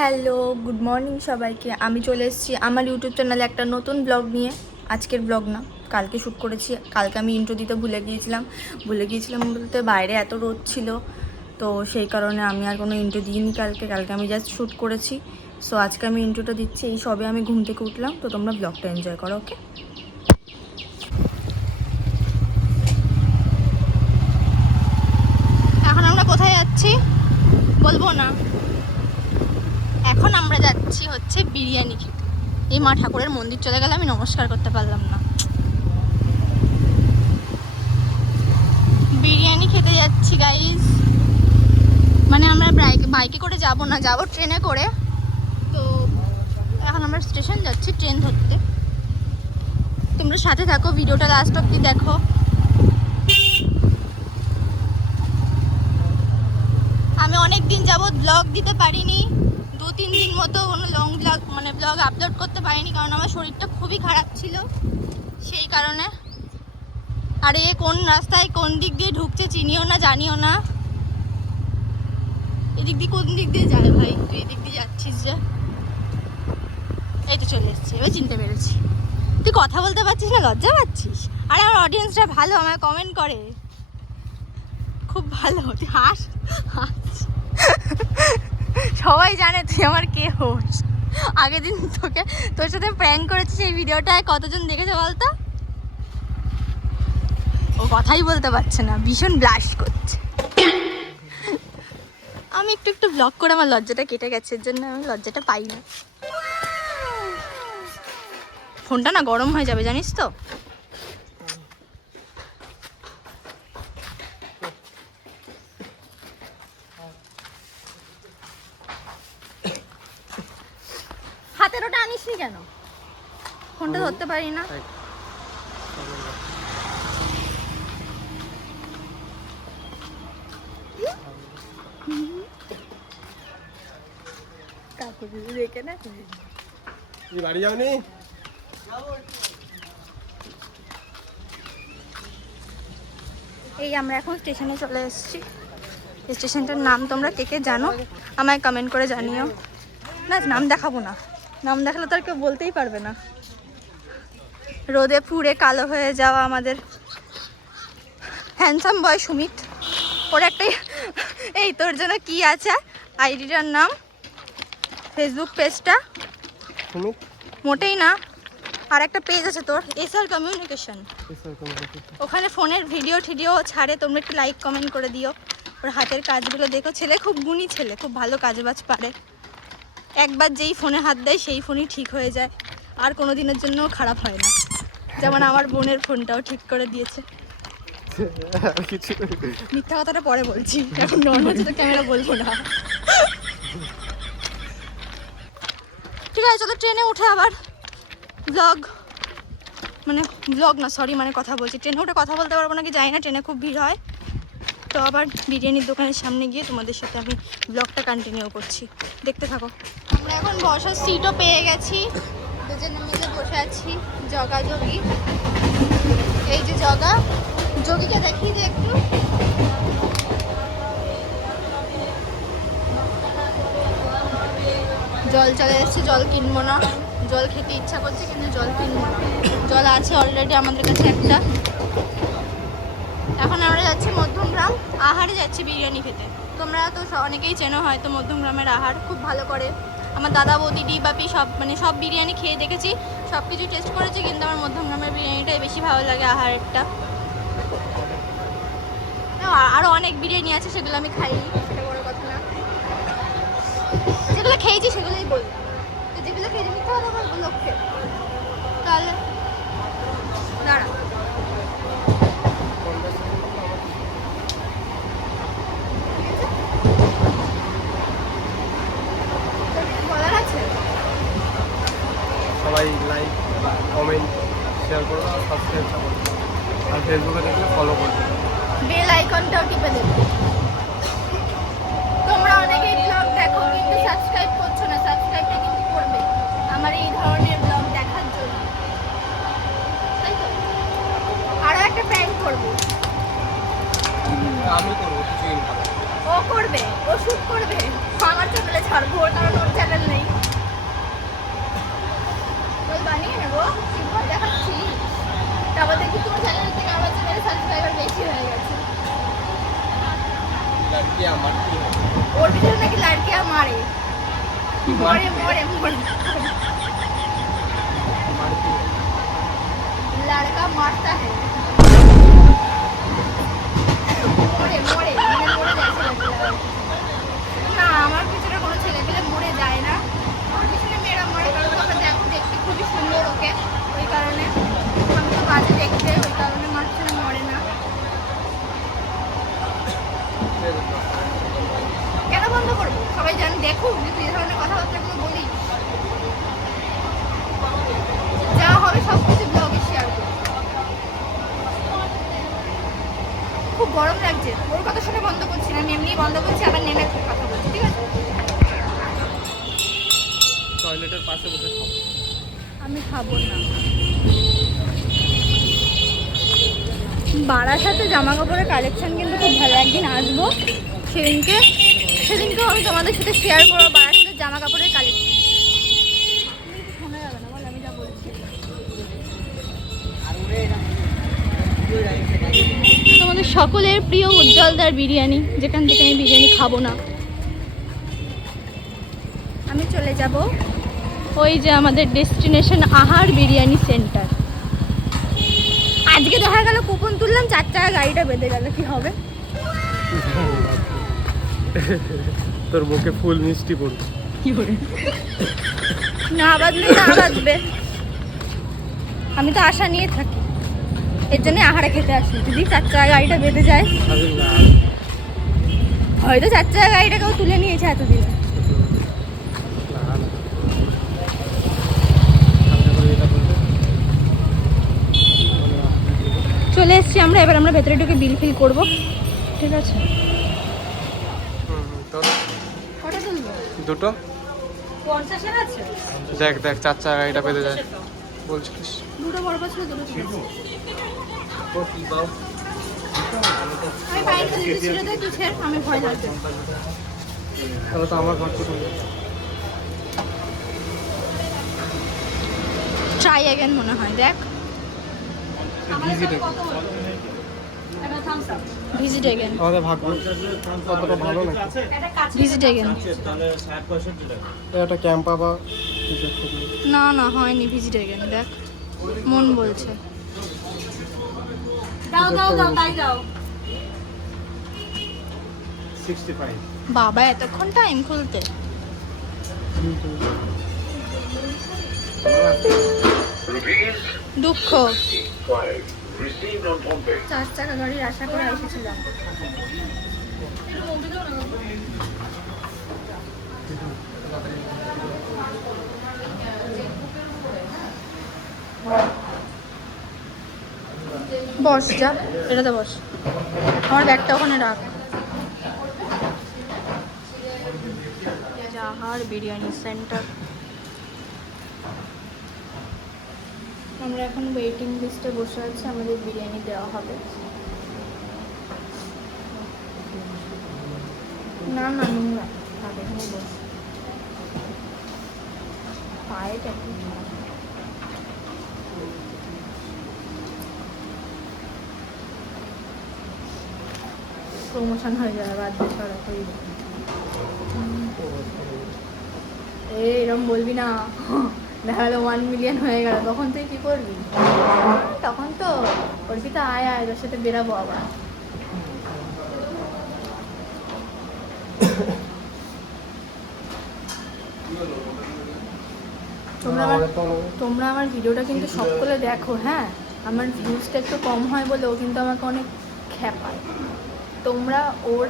Hello, good morning সবাইকে। আমি চলে এসেছি আমার ইউটিউব চ্যানেলে একটা নতুন ব্লগ নিয়ে। আজকের ব্লগ না, কালকে শ্যুট করেছি। কালকে আমি ইন্ট্রো দিতে ভুলে গিয়েছিলাম। ভুলে গিয়েছিলাম বলতে বাইরে এত রোদ ছিল, তো সেই কারণে আমি আর কোনো ইন্ট্রো দিইনি কালকে। কালকে আমি জাস্ট শ্যুট করেছি। সো আজকে আমি ইন্ট্রোটা দিচ্ছি। এই সবে আমি ঘুম থেকে উঠলাম, তো তোমরা ব্লগটা এনজয় করো ওকে এখন আমরা কোথায় যাচ্ছি? বলব না। এখন আমরা যাচ্ছি হচ্ছে বিরিয়ানি খেতে। এই মা ঠাকুরের মন্দির চলে গেলে আমি নমস্কার করতে পারলাম না। বিরিয়ানি খেতে যাচ্ছি গাইজ মানে আমরা বাইকে করে যাব না, যাব ট্রেনে করে। তো এখন আমরা স্টেশন যাচ্ছি ট্রেন ধরতে। তোমরা সাথে থাকো, ভিডিওটা লাস্ট অব্দি দেখো। আমি অনেক দিন যাবৎ ব্লগ দিতে পারিনি। দু তিন দিন মতো কোনো লং ব্লগ মানে ব্লগ আপলোড করতে পারিনি কারণ আমার শরীরটা খুবই খারাপ ছিল। সেই কারণে। আর এ কোন রাস্তায় কোন দিক দিয়ে ঢুকছে চিনিও না, জানিও না। এদিক দিয়ে কোন দিক দিয়ে যায় ভাই? তুই এদিক দিয়ে যাচ্ছিস যে। এই তো চলে এসছি, এবার চিনতে পেরেছি। তুই কথা বলতে পারছিস না, লজ্জা পাচ্ছিস? আর আমার অডিয়েন্সটা ভালো, আমায় কমেন্ট করে। খুব ভালো হাস হাস। সবাই জানে তুই আমার কে হোস আগের দিন তোকে, তোর সাথে প্র্যাঙ্ক করেছি সেই ভিডিওটায় কতজন দেখেছে বলতো? ও কথাই বলতে পারছে না, ভীষণ ব্লাশ করছে। আমি একটু একটু ব্লগ করে আমার লজ্জাটা কেটে গেছে, এর জন্য আমি লজ্জাটা পাই না ফোনটা না গরম হয়ে যাবে, জানিস তো? কেন? ফোনটা ধরতে পারি না? কাকু দিদি দেখে না বাড়ি যাওনি? এই আমরা এখন স্টেশনে চলে এসেছি। স্টেশনটার নাম তোমরা কে কে জানো? আমায় কমেন্ট করে জানিও। না নাম দেখাবো না। নাম দেখালে তো আর কেউ বলতেই পারবে না। রোদে পুড়ে কালো হয়ে যাওয়া আমাদের হ্যান্ডসাম বয় সুমিত। ওর একটা এই তোর জন্য কি আছে? আইডিটার নাম ফেসবুক পেজটা মোটেই না। আর একটা পেজ আছে তোর এসআর কমিউনিকেশন ওখানে ফোনের ভিডিও টিডিও ছাড়ে তোমরা একটু লাইক কমেন্ট করে দিও। ওর হাতের কাজগুলো দেখো ছেলে খুব গুণী ছেলে খুব ভালো কাজ বাজ পারে। একবার যেই ফোনে হাত দেয়, সেই ফোনই ঠিক হয়ে যায়। আর কোনো দিনের জন্য খারাপ হয় না। যেমন আমার বোনের ফোনটাও ঠিক করে দিয়েছে। মিথ্যা কথাটা পরে বলছি। এখন নর্মাল যেটা ক্যামেরা বলব না। ঠিক আছে, চলো ট্রেনে উঠে আবার ব্লগ মানে ব্লগ না সরি মানে কথা বলছি। ট্রেনে উঠে কথা বলতে পারব নাকি? জানি না, ট্রেনে খুব ভিড় হয়। তো আবার বিরিয়ানির দোকানের সামনে গিয়ে তোমাদের সাথে আমি ব্লগটা কন্টিনিউ করছি। দেখতে থাকো। আমরা এখন বসার সিটও পেয়ে গেছি। দুজনে মিলে বসে আছি জগা যোগী। এই যে জগা, যোগীকে দেখি যে একটু। জল চলে এসেছে, জল কিনবো না। জল খেতে ইচ্ছা করছে, কিন্তু জল কিনবো না। জল আছে অলরেডি আমাদের কাছে একটা। এখন আমরা যাচ্ছি মধ্যমগ্রাম। আহারে যাচ্ছি বিরিয়ানি খেতে। তোমরা তো অনেকেই চেনো হয়তো মধ্যমগ্রামের আহার খুব ভালো করে। আমার দাদা, বৌদি ডি বাপি সব মানে সব বিরিয়ানি খেয়ে দেখেছি। সব কিছু টেস্ট করেছি, কিন্তু আমার মধ্যমগ্রামের বিরিয়ানিটাই বেশি ভালো লাগে আহারেরটা আরও অনেক বিরিয়ানি আছে, সেগুলো আমি খাইনি, সেটা বড় কথা না। যেগুলো খেয়েছি সেগুলোই তো যেগুলো খেয়েছি মিথ্যা কথা বলব লোককে। তাহলে আমার? ওর পিছনে নাকি লাড়কিয়া মারে। মরে মরে মরে মরে। মরে মানে মরে যায় না আমার পিছনে কোনো ছেলেপেলে মরে যায় না। আমার পিছনে মেয়েরা মরে। কথা বন্ধ করছি না আমি এমনি বন্ধ করছি আবার নেমে কথা বলছি ঠিক আছে? টয়লেটের পাশে বসে খাব আমি খাব না। বাড়ার সাথে জামা কাপড়ের কালেকশন কিন্তু খুব ভালো। একদিন আসব সেদিনকে সেদিনকেও আমি তোমাদের সাথে শেয়ার করব বারাসাতের সকলের প্রিয় উজ্জ্বলদার বিরিয়ানি যেখান থেকে আমি বিরিয়ানি খাব না। আমি চলে যাব ওই যে আমাদের ডেস্টিনেশন আহার বিরিয়ানি সেন্টার আজকে দেখা গেল কুপন তুললাম চার চাকা গাড়িটা বেঁধে গেল কি হবে? তোর মুখে ফুল মিষ্টি পড়বে। কি হবে না বাজলে না বাজবে আমি তো আশা নিয়ে থাকি। এর জন্য আহারে খেতে আসি। যদি চার চাকা গাড়িটা বেঁধে যায়। হয়তো চার চাকা গাড়িটাকেও তুলে নিয়েছে এতদিন। চলে এসছি আমরা এবার আমরা ভেতরে ঢুকে বিল ফিল করব। ঠিক আছে? দুটো। দেখ দেখ চার চাকা গাড়িটা পেতে যায়। বলছিস দুটো বড় ছিল দুটো ছিল আমি বাইরে যদি ছেড়ে দেয় তুই ছেড় আমি ভয় লাগছে তাহলে তো আমার ঘর থেকে ট্রাই অ্যাগেন মনে হয় দেখ। ভিজিট অ্যাগেন আমাদের ভাগ্য কতটা ভালো না ভিজিট অ্যাগেন একটা ক্যাম্পা বা। না না হয়নি ভিজিট অ্যাগেন দেখ। মন বলছে। দাও দাও দাও তাই দাও। বাবা এতক্ষণ টাইম খুলতে। দুঃখ। চার চাকা গাড়ির আশা করে এসেছিলাম। বস যা এটাতে বস আমার ব্যাগটা ওখানে রাখ জাহার বিরিয়ানি সেন্টার আমরা এখন ওয়েটিং লিস্টে বসে আছি আমাদের বিরিয়ানি দেওয়া হবে না না নোংরা থাক এখানে বস পায়েটা কি প্রমোশন হয়ে যাবে বাদ ছড়া করি এই এরকম বলবি না। দেখা গেলো ওয়ান মিলিয়ন হয়ে গেল, তখন তুই কি করবি? তখন তো বলবি তো আয় আয়, তোর সাথে বেরাবো আবার। তোমরা আমার তোমরা আমার ভিডিওটা কিন্তু সকলে দেখো হ্যাঁ? আমার ভিউজটা একটু কম হয় বলে ও কিন্তু আমাকে অনেক খ্যাপায়। তোমরা ওর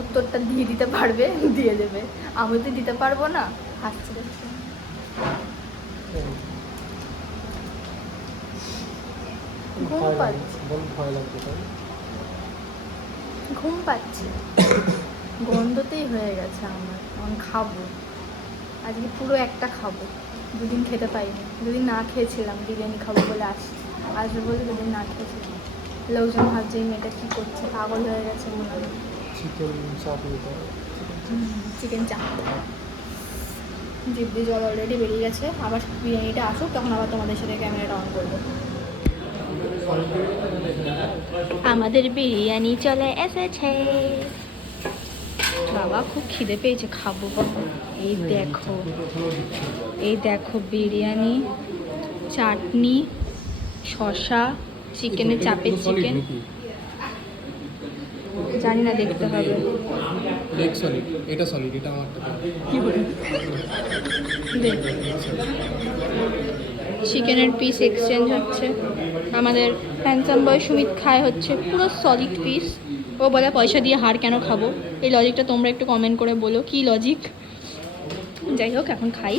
উত্তরটা দিয়ে দিতে পারবে দিয়ে দেবে। আমি তো দিতে পারব না। হাসছে ঘুম পাচ্ছে? ঘুম গন্ধতেই হয়ে গেছে আমার। এখন খাব। আজকে পুরো একটা খাব। দুদিন খেতে পাইনি। দুদিন না খেয়েছিলাম বিরিয়ানি খাব বলে আসি আসবে বলে দুদিন না খেয়েছিলাম। লোকজন ভাবছে এই মেয়েটা কী করছে পাগল হয়ে গেছে মনে হয়। চিকেন চাপ চিকেন চাপ। দিয়ে জল অলরেডি বেরিয়ে গেছে আবার বিরিয়ানিটা আসুক তখন আবার তোমাদের সাথে ক্যামেরাটা অন করব। আমাদের বিরিয়ানি চলে এসেছে। বাবা খুব খিদে পেয়েছে খাব কখন? এই দেখো এই দেখো বিরিয়ানি চাটনি শশা চিকেনের চাপের চিকেন জানি না দেখতে হবে। লেগ সলিড এটা সলিড এটা আমারটা চিকেনের পিস এক্সচেঞ্জ হচ্ছে। আমাদের হ্যান্ডসাম বয় সুমিত খায় হচ্ছে পুরো সলিড পিস ও বলে পয়সা দিয়ে হার কেন খাব? এই লজিকটা তোমরা একটু কমেন্ট করে বলো। কি লজিক যাই হোক এখন খাই।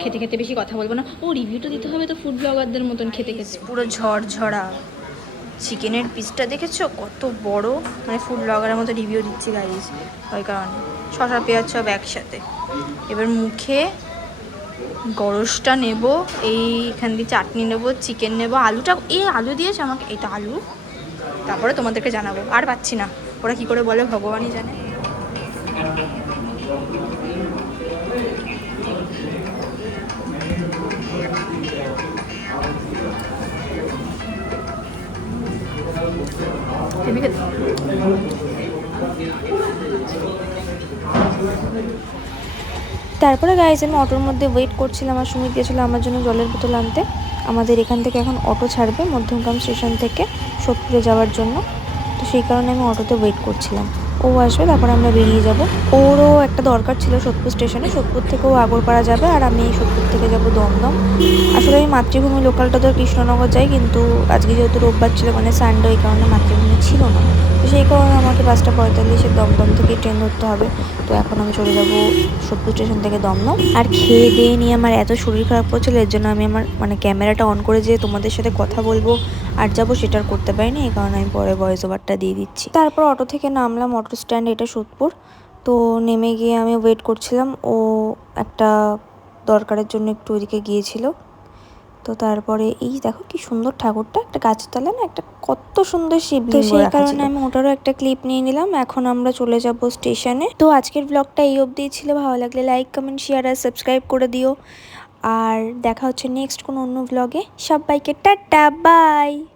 খেতে খেতে বেশি কথা বলব না। ও রিভিউটা দিতে হবে তো ফুড ব্লগারদের মতন খেতে খেতে। পুরো ঝড়ঝড়া চিকেনের পিসটা দেখেছ? কত বড়। মানে ফুড ব্লগারের মতো রিভিউ দিচ্ছি গাইজ ওই কারণে। শশা, পেঁয়াজ সব একসাথে। এবার মুখে গরসটা নেব, এইখান দিয়ে চাটনি নেব চিকেন নেব, আলুটা এই আলু দিয়েছে আমাকে, এটা আলু। তারপরে তোমাদেরকে জানাব। আর পাচ্ছি না। ওরা কি করে বলে, ভগবানই জানে। তারপরে গাইজ আমি অটোর মধ্যে ওয়েট করছিলাম আমার সুমিত গেছিল আমার জন্য জলের বোতল আনতে। আমাদের এখান থেকে এখন অটো ছাড়বে মধ্যমগ্রাম স্টেশন থেকে সোদপুরে যাওয়ার জন্য। তো সেই কারণে আমি অটোতে ওয়েট করছিলাম। ও আসবে, তারপরে আমরা বেরিয়ে যাব। ওরও একটা দরকার ছিল সোদপুর স্টেশনে, সোদপুর থেকেও আগরপাড়া যাবে, আর আমি সোদপুর থেকে যাব দমদম। আসলে আমি মাতৃভূমি লোকালটা তো কৃষ্ণনগর যাই, কিন্তু আজকে যেহেতু রোববার ছিল মানে সানডে ওই কারণে মাতৃভূমি ছিল না। তো সেই কারণে আমাকে পাঁচটা পঁয়তাল্লিশে দমদম থেকে ট্রেন ধরতে হবে। তো এখন আমি চলে যাব সোদপুর স্টেশন থেকে দমদম। আর খেয়ে দিয়ে নিয়ে আমার এত শরীর খারাপ করছিল, এর জন্য আমি আমার মানে ক্যামেরাটা অন করে যে তোমাদের সাথে কথা বলব, আর যাব সেটা করতে পারিনি, এই কারণে আমি পরে ভয়েস ওভারটা দিয়ে দিচ্ছি। তারপর অটো থেকে নামলাম, অটো স্ট্যান্ড এটা সোদপুর। তো নেমে গিয়ে আমি ওয়েট করছিলাম। ও একটা দরকারের জন্য একটু ওইদিকে গিয়েছিল। তো তারপরে এই দেখো কি সুন্দর ঠাকুরটা। একটা গাছের তলায় না একটা কত সুন্দর শিবলিঙ্গ সেই কারণে আমি ওটারও একটা ক্লিপ নিয়ে নিলাম। এখন আমরা চলে যাব স্টেশনে তো আজকের ব্লগটা এই অবধি ছিল। ভালো লাগলে লাইক কমেন্ট শেয়ার আর সাবস্ক্রাইব করে দিও। আর দেখা হচ্ছে নেক্সট কোনো অন্য ব্লগে সব সবাইকে টাটা বাই